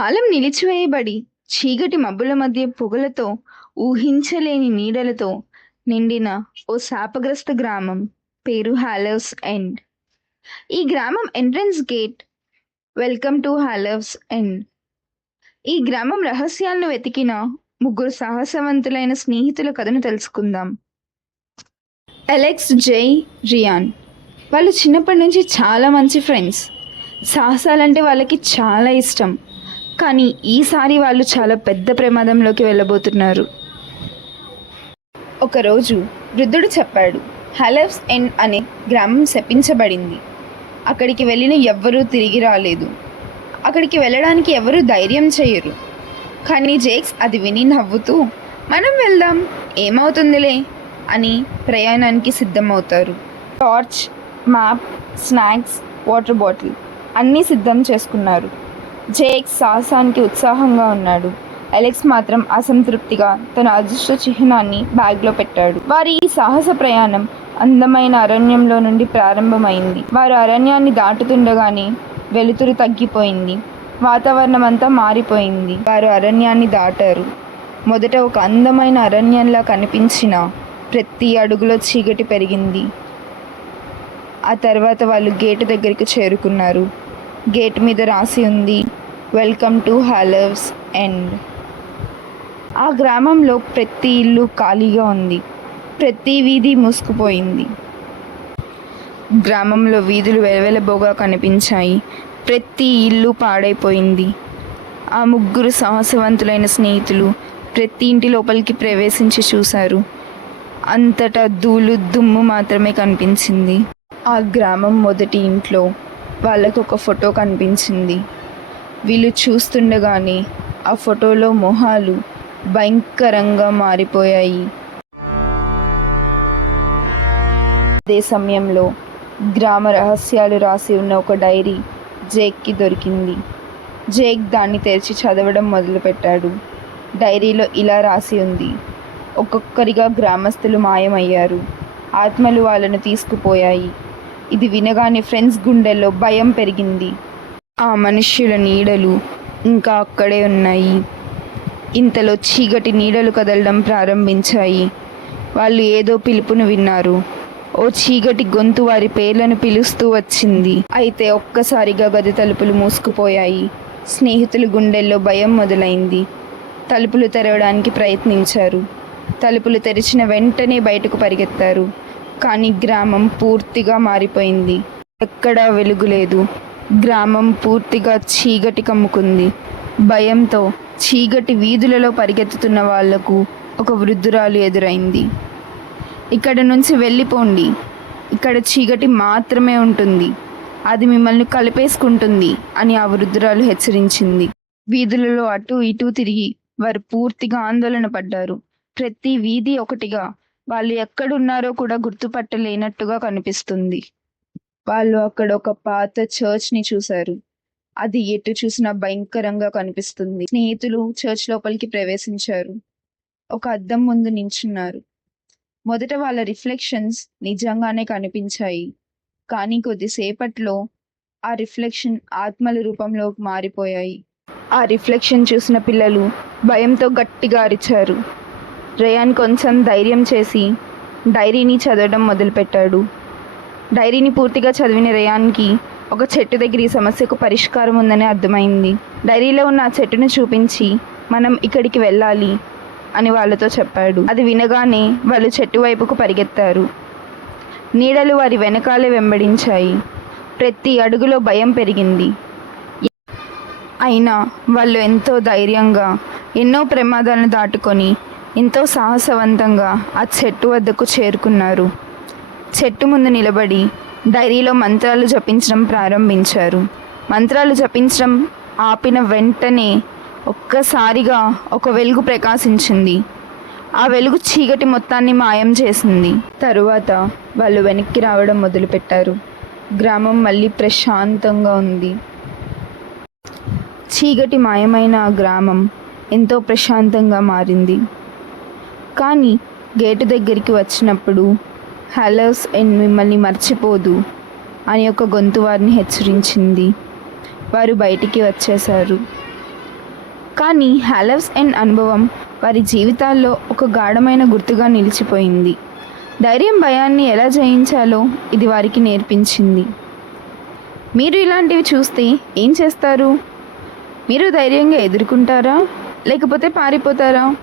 కాలం నిలిచివేయబడి చీకటి మబ్బుల మధ్య పొగలతో ఊహించలేని నీడలతో నిండిన ఓ శాపగ్రస్త గ్రామం పేరు హాలర్స్ ఎండ్. ఈ గ్రామం entrance gate welcome to haulers end. ఈ గ్రామం రహస్యాలను వెతికిన ముగ్గురు సాహసవంతులైన స్నేహితుల కథను తెలుసుకుందాం. అలెక్స్, జై, రియాన్. వాళ్ళు చిన్నప్పటి నుంచి చాలా మంచి ఫ్రెండ్స్. సాహసాలంటే వాళ్ళకి చాలా ఇష్టం. కానీ ఈసారి వాళ్ళు చాలా పెద్ద ప్రమాదంలోకి వెళ్ళబోతున్నారు. ఒకరోజు వృద్ధుడు చెప్పాడు, హాలర్స్ ఎండ్ అనే గ్రామం శపించబడింది. అక్కడికి వెళ్ళిన ఎవ్వరూ తిరిగి రాలేదు. అక్కడికి వెళ్ళడానికి ఎవరూ ధైర్యం చేయరు. కానీ జేక్స్ అది విని నవ్వుతూ, మనం వెళ్దాం, ఏమవుతుందిలే అని ప్రయాణానికి సిద్ధమవుతారు. Torch, map, snacks, water bottle అన్నీ సిద్ధం చేసుకున్నారు. జేక్స్ సాహసానికి ఉత్సాహంగా ఉన్నాడు. అలెక్స్ మాత్రం అసంతృప్తిగా తన అదృష్ట చిహ్నాన్ని బ్యాగ్లో పెట్టాడు. వారి ఈ సాహస ప్రయాణం అందమైన అరణ్యంలో నుండి ప్రారంభమైంది. వారు అరణ్యాన్ని దాటుతుండగానే వెలుతురు తగ్గిపోయింది. వాతావరణం అంతా మారిపోయింది. వారు అరణ్యాన్ని దాటారు. మొదట ఒక అందమైన అరణ్యంలా కనిపించిన ప్రతి అడుగులో చీకటి పెరిగింది. ఆ తర్వాత వాళ్ళు గేటు దగ్గరికి చేరుకున్నారు. గేట్ మీద రాసి ఉంది, వెల్కమ్ టు హాలర్స్ ఎండ్. ఆ గ్రామంలో ప్రతి ఇల్లు ఖాళీగా ఉంది. ప్రతి వీధి మూసుకుపోయింది. గ్రామంలో వీధులు వెలవెలబోగా కనిపించాయి. ప్రతి ఇల్లు పాడైపోయింది. ఆ ముగ్గురు సాహసవంతులైన స్నేహితులు ప్రతి ఇంటి లోపలికి ప్రవేశించి చూశారు. అంతటా ధూళి దుమ్ము మాత్రమే కనిపించింది. ఆ గ్రామం మొదటి ఇంట్లో వాళ్ళకు ఒక ఫోటో కనిపించింది. వీళ్ళు చూస్తుండగానే ఆ ఫోటోలో మొహాలు భయంకరంగా మారిపోయాయి. అదే సమయంలో గ్రామ రహస్యాలు రాసి ఉన్న ఒక డైరీ జేక్కి దొరికింది. జేక్ దాన్ని తెరిచి చదవడం మొదలుపెట్టాడు. డైరీలో ఇలా రాసి ఉంది, ఒక్కొక్కరిగా గ్రామస్తులు మాయమయ్యారు. ఆత్మలు వాళ్ళను తీసుకుపోయాయి. ఇది వినగానే ఫ్రెండ్స్ గుండెల్లో భయం పెరిగింది. ఆ మనుష్యుల నీడలు ఇంకా అక్కడే ఉన్నాయి. ఇంతలో చీకటి నీడలు కదలడం ప్రారంభించాయి. వాళ్ళు ఏదో పిలుపును విన్నారు. ఓ చీకటి గొంతు వారి పేర్లను పిలుస్తూ వచ్చింది. అయితే ఒక్కసారిగా గది తలుపులు మూసుకుపోయాయి. స్నేహితుల గుండెల్లో భయం మొదలైంది. తలుపులు తెరవడానికి ప్రయత్నించారు. తలుపులు తెరిచిన వెంటనే బయటకు పరిగెత్తారు. కానీ గ్రామం పూర్తిగా మారిపోయింది. ఎక్కడా వెలుగు లేదు. గ్రామం పూర్తిగా చీకటి కమ్ముకుంది. భయంతో చీకటి వీధులలో పరిగెత్తుతున్న వాళ్లకు ఒక వృద్ధురాలు ఎదురైంది. ఇక్కడ నుంచి వెళ్ళిపోండి. ఇక్కడ చీకటి మాత్రమే ఉంటుంది. అది మిమ్మల్ని కలిపేసుకుంటుంది అని ఆ వృద్ధురాలు హెచ్చరించింది. వీధులలో అటు ఇటు తిరిగి వారు పూర్తిగా ఆందోళన పడ్డారు. ప్రతి వీధి ఒకటిగా వాళ్ళు ఎక్కడున్నారో కూడా గుర్తుపట్టలేనట్టుగా కనిపిస్తుంది. వాళ్ళు అక్కడ ఒక పాత చర్చ్ని చూశారు. అది ఎటు చూసినా భయంకరంగా కనిపిస్తుంది. స్నేహితులు చర్చ్ లోపలికి ప్రవేశించారు. ఒక అద్దం ముందు నించున్నారు. మొదట వాళ్ళ రిఫ్లెక్షన్స్ నిజంగానే కనిపించాయి. కానీ కొద్దిసేపట్లో ఆ రిఫ్లెక్షన్ ఆత్మల రూపంలో మారిపోయాయి. ఆ రిఫ్లెక్షన్ చూసిన పిల్లలు భయంతో గట్టిగా అరిచారు. రేయాన్ కొంచెం ధైర్యం చేసి డైరీని చదవడం మొదలుపెట్టాడు. డైరీని పూర్తిగా చదివిన రేయాన్కి ఒక చెట్టు దగ్గర ఈ సమస్యకు పరిష్కారం ఉందని అర్థమైంది. డైరీలో ఉన్న ఆ చెట్టును చూపించి మనం ఇక్కడికి వెళ్ళాలి అని వాళ్ళతో చెప్పాడు. అది వినగానే వాళ్ళు చెట్టు వైపుకు పరిగెత్తారు. నీడలు వారి వెనకాలే వెంబడించాయి. ప్రతి అడుగులో భయం పెరిగింది. అయినా వాళ్ళు ఎంతో ధైర్యంగా ఎన్నో ప్రమాదాలను దాటుకొని ఎంతో సాహసవంతంగా ఆ చెట్టు వద్దకు చేరుకున్నారు. చెట్టు ముందు నిలబడి డైరీలో మంత్రాలు జపించడం ప్రారంభించారు. మంత్రాలు జపించడం ఆపిన వెంటనే ఒక్కసారిగా ఒక వెలుగు ప్రకాశించింది. ఆ వెలుగు చీకటి మొత్తాన్ని మాయం చేసింది. తరువాత వాళ్ళు వెనక్కి రావడం మొదలుపెట్టారు. గ్రామం మళ్ళీ ప్రశాంతంగా ఉంది. చీకటి మాయమైన ఆ గ్రామం ఎంతో ప్రశాంతంగా మారింది. కానీ గేటు దగ్గరికి వచ్చినప్పుడు హాలర్స్ ఎండ్ మిమ్మల్ని మర్చిపోదు అని ఒక గొంతు వారిని హెచ్చరించింది. వారు బయటికి వచ్చేశారు. కానీ హాలెవ్స్ ఎండ్ అనుభవం వారి జీవితాల్లో ఒక గాఢమైన గుర్తుగా నిలిచిపోయింది. ధైర్యం భయాన్ని ఎలా జయించాలో ఇది వారికి నేర్పించింది. మీరు ఇలాంటివి చూస్తే ఏం చేస్తారు? మీరు ధైర్యంగా ఎదుర్కొంటారా లేకపోతే పారిపోతారా?